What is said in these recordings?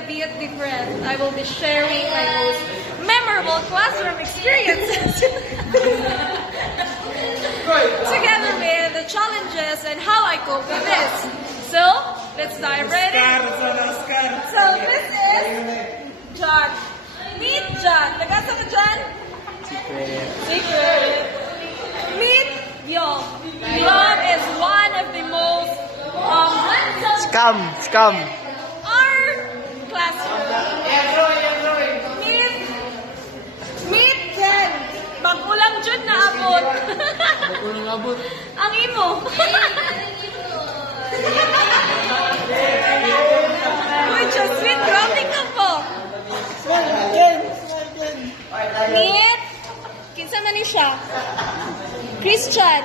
a bit different. I will be sharing my most memorable classroom experiences together with the challenges and how I cope with this. So, let's dive right in. So, this is John. Meet John. Nagasa ka, John? Secret. Meet Yong. Yong is one of the most Scam. our classroom. Meet Ken. Bagulang Jun na abot. Ang imo. Uy, just sweet. Grounding ka po. Meet. Kinsa man ni siya? Christian.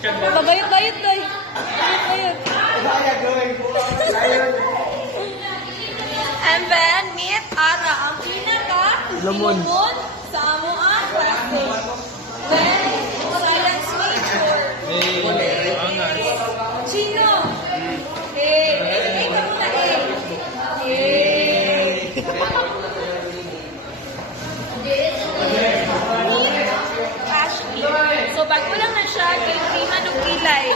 Babayot-bayot doy. Babayot. And then, meet Ara. Ang pinaka Lumon. sa amo ang classmate. Then, science major. Chino. Eh, ka muna Ashley. So, bago lang na siya, kay Prima nung kilay.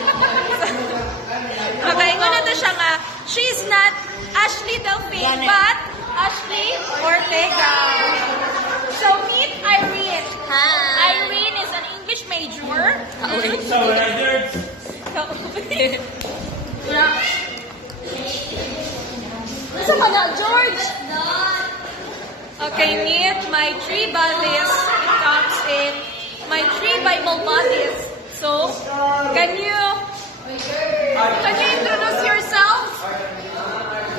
Magaingon na to siya nga, she is not Ashley Delphine, but Ashley Ortega. So, meet Irene. Hi. Irene is an English major. Nasa ka na, George? Okay, meet my three buddies. It comes in my three Bible buddies. So, can you introduce yourself?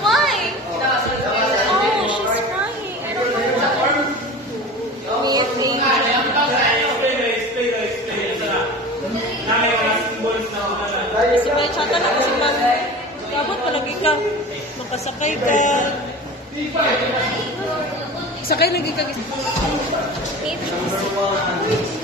Why? Oh, she's crying. I don't know. Meet me. Si may chata na kasi man. Dapat palagi ka. Makasakay ka. Sakay lagi ka. Meet.